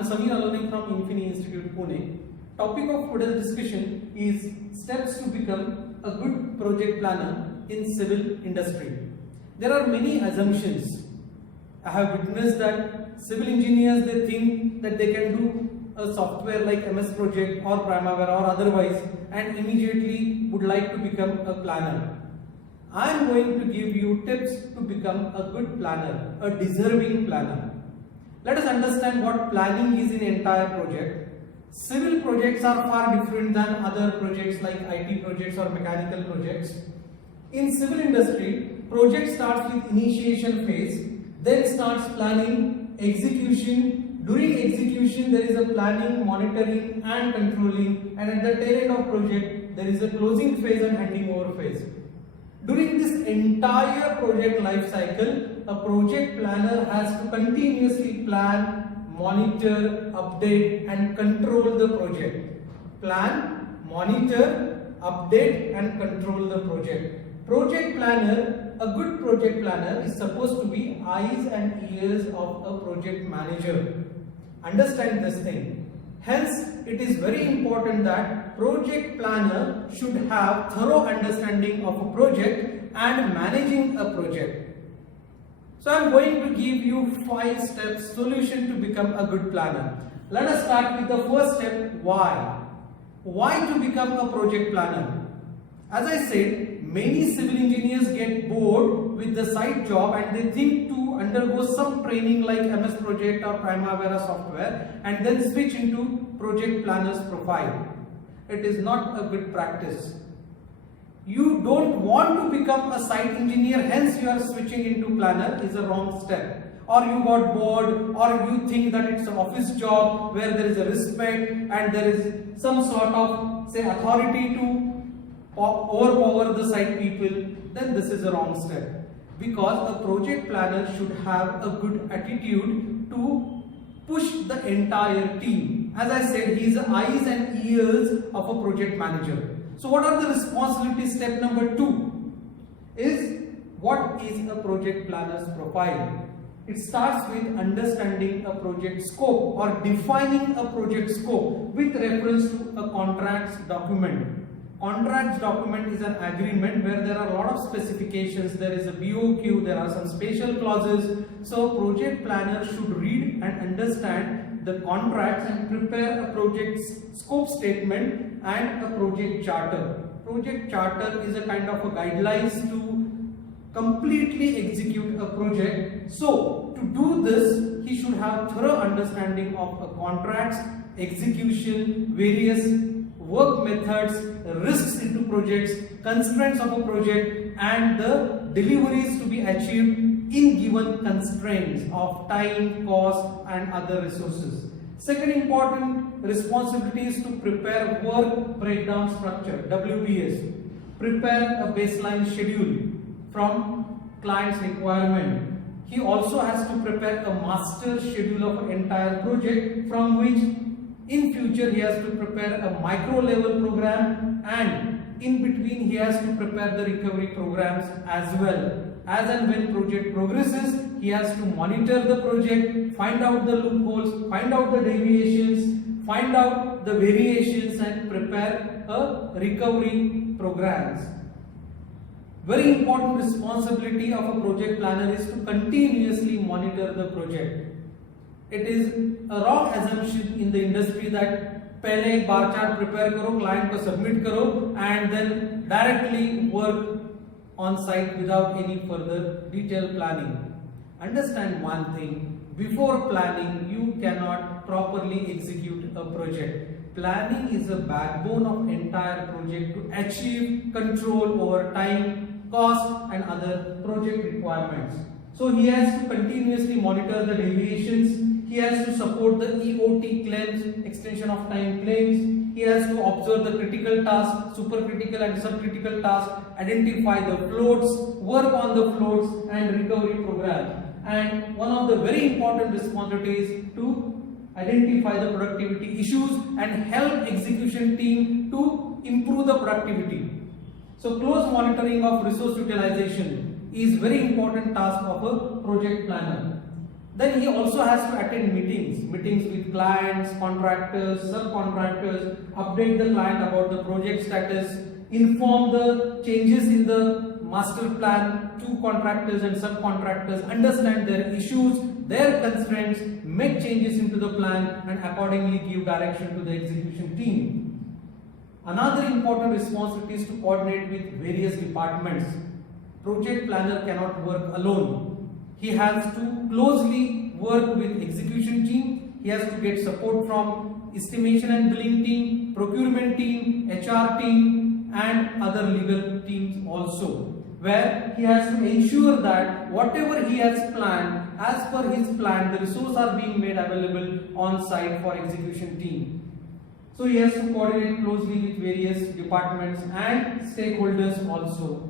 I'm Samir Alone from Infinity Institute, Pune. Topic of today's discussion is steps to become a good project planner in civil industry. There are many assumptions. I have witnessed that civil engineers, they think that they can do a software like MS Project or Primavera or otherwise and immediately would like to become a planner. I am going to give you tips to become a good planner, a deserving planner. Let us understand what planning is in entire project. Civil projects are far different than other projects like IT projects or mechanical projects. In civil industry, project starts with initiation phase, then starts planning, execution. During execution, there is a planning, monitoring and controlling, and at the tail end of project, there is a closing phase and handing over phase. During this entire project life cycle, a project planner has to continuously plan, monitor, update and control the project. Plan, monitor, update and control the project. Project planner, a good project planner is supposed to be eyes and ears of a project manager. Understand this thing. Hence, it is very important that project planner should have thorough understanding of a project and managing a project. So I am going to give you 5 steps solution to become a good planner. Let us start with the first step, why. Why to become a project planner? As I said, many civil engineers get bored with the side job and they think to undergo some training like MS Project or Primavera software and then switch into project planner's profile. It is not a good practice. You don't want to become a site engineer, hence you are switching into planner is a wrong step. Or you got bored, or you think that it's an office job where there is a respect and there is some sort of say authority to overpower the site people, then this is a wrong step. Because a project planner should have a good attitude to push the entire team. As I said, he is the eyes and ears of a project manager. So what are the responsibilities? Step number 2 is what is a project planner's profile? It starts with understanding a project scope or defining a project scope with reference to a contracts document. Contracts document is an agreement where there are a lot of specifications, there is a BOQ, there are some special clauses. So project planner should read and understand the contracts and prepare a project scope statement and a project charter. Project charter is a kind of a guidelines to completely execute a project. So to do this, he should have thorough understanding of a contracts, execution, various work methods, risks into projects, constraints of a project and the deliveries to be achieved in given constraints of time, cost and other resources. Second important responsibility is to prepare work breakdown structure, WBS. Prepare a baseline schedule from client's requirement. He also has to prepare a master schedule of an entire project from which in future he has to prepare a micro level program and in between he has to prepare the recovery programs as well. As and when project progresses, he has to monitor the project, find out the loopholes, find out the deviations, find out the variations and prepare a recovery programs. Very important responsibility of a project planner is to continuously monitor the project. It is a wrong assumption in the industry that पहले एक bar chart prepare करो, client को submit करो and then directly work on site without any further detailed planning. Understand one thing, before planning you cannot properly execute a project. Planning is the backbone of entire project to achieve control over time, cost and other project requirements. So he has to continuously monitor the deviations. He has to support the EOT claims, extension of time claims. He has to observe the critical tasks, supercritical and subcritical tasks, identify the floats, work on the floats and recovery program. And one of the very important responsibilities to identify the productivity issues and help execution team to improve the productivity. So close monitoring of resource utilization is very important task of a project planner. Then he also has to attend meetings with clients, contractors, subcontractors, update the client about the project status, inform the changes in the master plan to contractors and subcontractors, understand their issues, their constraints, make changes into the plan and accordingly give direction to the execution team. Another important responsibility is to coordinate with various departments. Project planner cannot work alone. He has to closely work with execution team. He has to get support from estimation and billing team, procurement team, HR team and other legal teams also, where he has to ensure that whatever he has planned, as per his plan, the resources are being made available on site for execution team. So he has to coordinate closely with various departments and stakeholders also.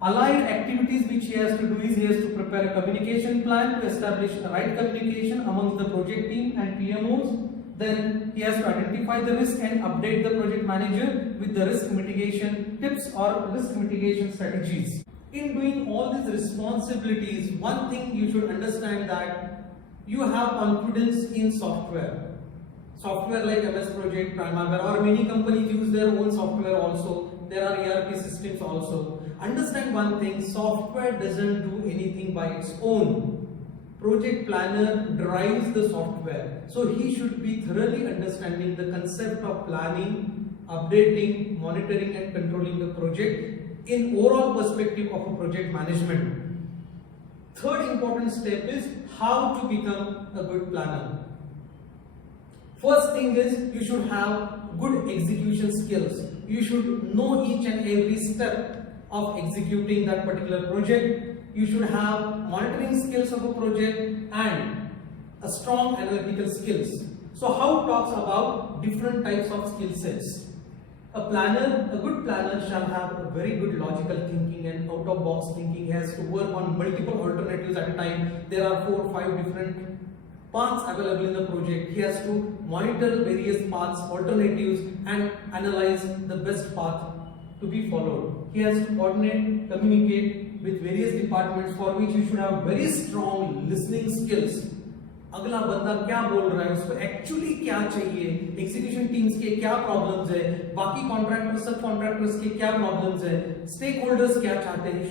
Allied activities which he has to do is he has to prepare a communication plan to establish the right communication amongst the project team and PMOs. Then he has to identify the risk and update the project manager with the risk mitigation tips or risk mitigation strategies. In doing all these responsibilities, one thing you should understand that you have confidence in software. Software like MS Project, Primavera, or many companies use their own software also. There are ERP systems also. Understand one thing, software doesn't do anything by its own. Project planner drives the software. So he should be thoroughly understanding the concept of planning, updating, monitoring and controlling the project in overall perspective of a project management. Third important step is how to become a good planner. First thing is you should have good execution skills. You should know each and every step of executing that particular project. You should have monitoring skills of a project and a strong analytical skills. So how talks about different types of skill sets? A good planner shall have a very good logical thinking and out of box thinking. He has to work on multiple alternatives at a time. There are 4 or 5 different paths available in the project. He has to monitor various paths, alternatives and analyze the best path to be followed. He has to coordinate, communicate with various departments, for which you should have very strong listening skills. अगला बंदा क्या बोल रहा है, उसको actually क्या चाहिए, execution teams के क्या प्रॉब्लम्स है, बाकी कॉन्ट्रैक्टर्स सब कॉन्ट्रैक्टर्स के क्या प्रॉब्लम्स है, स्टेक होल्डर्स क्या चाहते हैं.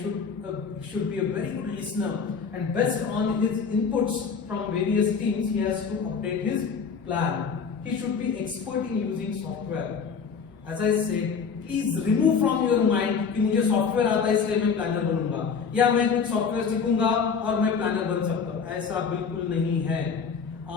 Should be a very good listener, and based on his inputs from various teams he has to update his plan. He should be expert in using software. As I said, please remove from your mind कि मुझे software आता है इसलिए मैं planner बनूंगा, या मैं कुछ सॉफ्टवेयर सीखूंगा और मैं प्लानर बन सकता हूँ. ऐसा बिल्कुल नहीं है.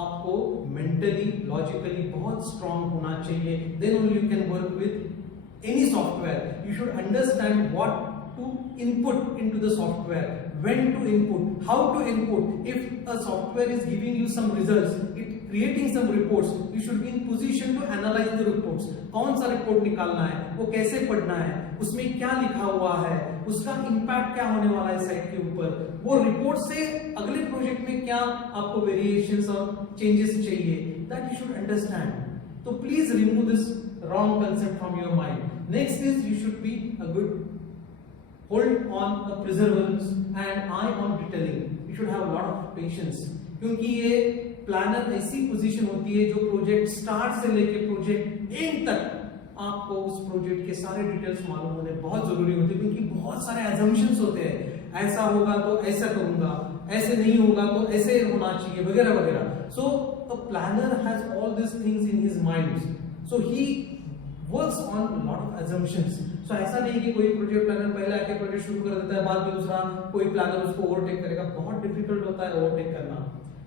आपको मेंटली लॉजिकली बहुत स्ट्रांग होना चाहिए. Then only you can work with any software. You should understand what to input into the software, when to input, how to input. If a software is giving you some results, it creating some reports, you should be in position to analyze the reports. कौन सा report निकालना है, वो कैसे पढ़ना है, उसमें क्या लिखा हुआ है, उसका इम्पैक्ट क्या होने वाला है साइट के ऊपर, वो रिपोर्ट से अगले प्रोजेक्ट में क्या आपको वेरिएशंस और चेंजेस चाहिए, that you should understand. So please remove this wrong concept from your mind. Next is you should be a good hold on a perseverance and eye on detailing. You should have a lot of patience, क्योंकि ये planner ऐसी position होती है जो project start से लेके project and तक आपको उस प्रोजेक्ट के सारे डिटेल्स मालूम होने बहुत जरूरी होते हैं, क्योंकि बहुत सारे assumptions होते हैं. ऐसा होगा तो ऐसा करूंगा, ऐसे नहीं होगा तो ऐसे होना चाहिए, वगैरह वगैरह. So a planner has all these things in his mind. So he works on a lot of assumptions. So ऐसा नहीं कि कोई प्रोजेक्ट प्लानर पहले आके प्रोजेक्ट शुरू कर देता है, बाद में दूसरा कोई प्लानर उसको ओवरटेक करेगा. बहुत डिफिकल्ट होता है ओवरटेक करना.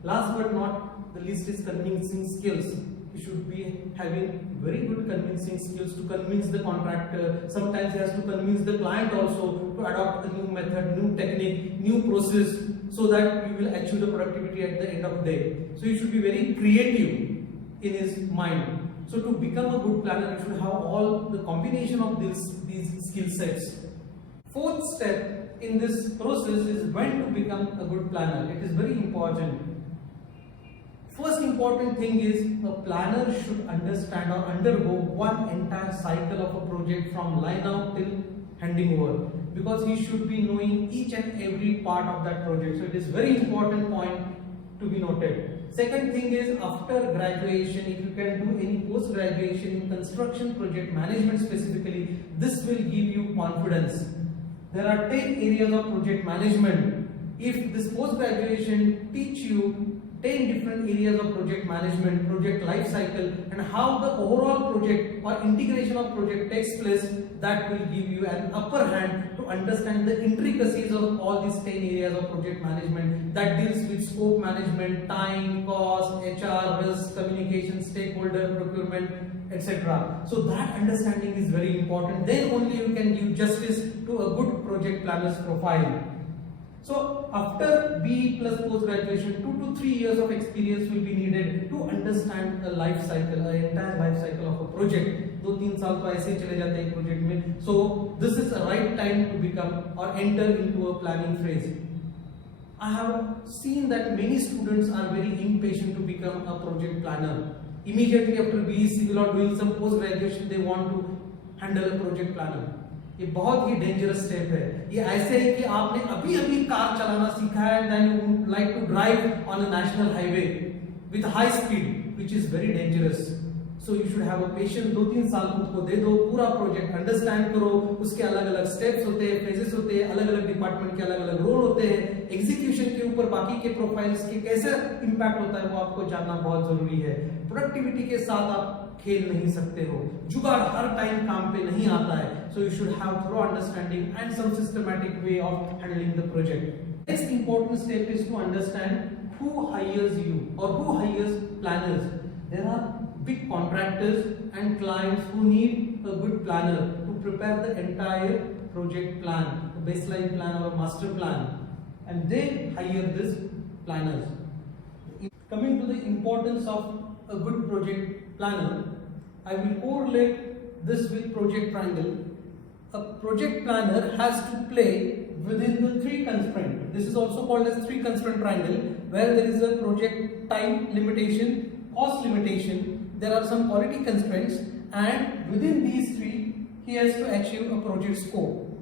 Last but not the least is convincing skills. You should be having very good convincing skills to convince the contractor. Sometimes he has to convince the client also to adopt a new method, new technique, new process, so that you will achieve the productivity at the end of the day. So you should be very creative in his mind. So to become a good planner, you should have all the combination of these skill sets. Fourth step in this process is when to become a good planner. It is very important. First important thing is a planner should understand or undergo one entire cycle of a project from line out till handing over, because he should be knowing each and every part of that project. So it is very important point to be noted. Second thing is, after graduation, if you can do any post-graduation in construction project management specifically, this will give you confidence. There are 10 areas of project management. If this post-graduation teach you 10 different areas of project management, project life cycle, and how the overall project or integration of project takes place, that will give you an upper hand to understand the intricacies of all these 10 areas of project management that deals with scope management, time, cost, HR, risk, communication, stakeholder, procurement, etc. So that understanding is very important. Then only you can give justice to a good project planner's profile. So after BE plus post graduation, 2 to 3 years of experience will be needed to understand the life cycle, the entire life cycle of a project. 2-3 साल तो ऐसे ही चले जाते हैं एक project में. So this is the right time to become or enter into a planning phase. I have seen that many students are very impatient to become a project planner. Immediately after BE civil or doing some post graduation, they want to handle a project planner. ये बहुत ही dangerous step है. ये ऐसे है कि आपने अभी car चलाना सीखा है, then you like to drive on a national highway with high speed, which is very dangerous. So you should have a patience. 2-3 साल खुद को दे दो, पूरा प्रोजेक्ट अंडरस्टैंड करो, उसके अलग अलग स्टेप्स होते हैं, फेजेस होते हैं, अलग अलग डिपार्टमेंट के अलग अलग रोल होते हैं, एग्जीक्यूशन के ऊपर बाकी के प्रोफाइल्स के कैसे इंपैक्ट होता है वो आपको जानना बहुत जरूरी है. प्रोडक्टिविटी के साथ आप खेल नहीं सकते हो, जुगाड़ हर टाइम काम पे नहीं आता है. So you should have thorough understanding and some systematic way of handling the project. Next important step is to understand who hires you or who hires planners. There are big contractors and clients who need a good planner to prepare the entire project plan, a baseline plan or a master plan, and they hire these planners. Coming to the importance of a good project planner, I will correlate this with project triangle. A project planner has to play within the 3 constraints. This is also called as 3 constraint triangle, where there is a project time limitation, cost limitation, there are some quality constraints, and within these 3 he has to achieve a project scope.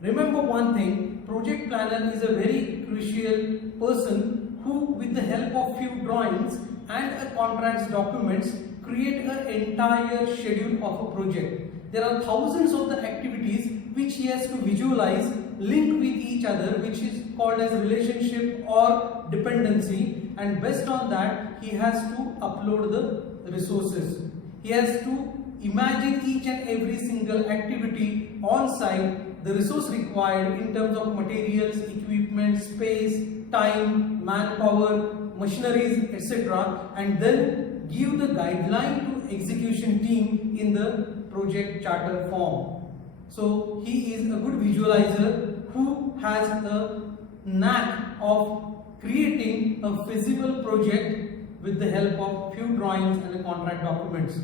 Remember one thing, project planner is a very crucial person who, with the help of few drawings and a contracts documents, create an entire schedule of a project. There are thousands of the activities which he has to visualize, link with each other, which is called as relationship or dependency, and based on that he has to upload the resources. He has to imagine each and every single activity on site, the resource required in terms of materials, equipment, space, time, manpower, machineries, etc., and then give the guideline to execution team in the project charter form. So he is a good visualizer who has a knack of creating a feasible project with the help of few drawings and contract documents.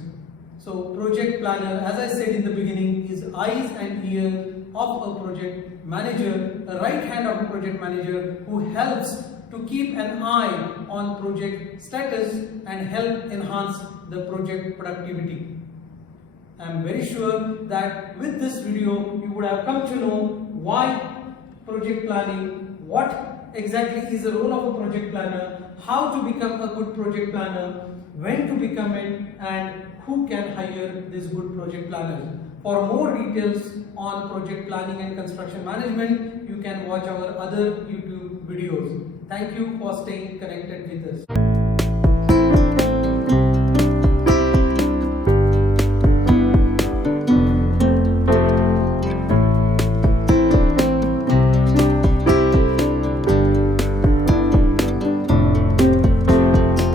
So project planner, as I said in the beginning, is eyes and ears of a project manager, a right hand of a project manager who helps to keep an eye on project status and help enhance the project productivity. I am very sure that with this video you would have come to know why project planning, what exactly is the role of a project planner, how to become a good project planner, when to become it, and who can hire these good project planners. For more details on project planning and construction management, you can watch our other YouTube videos. Thank you for staying connected with us.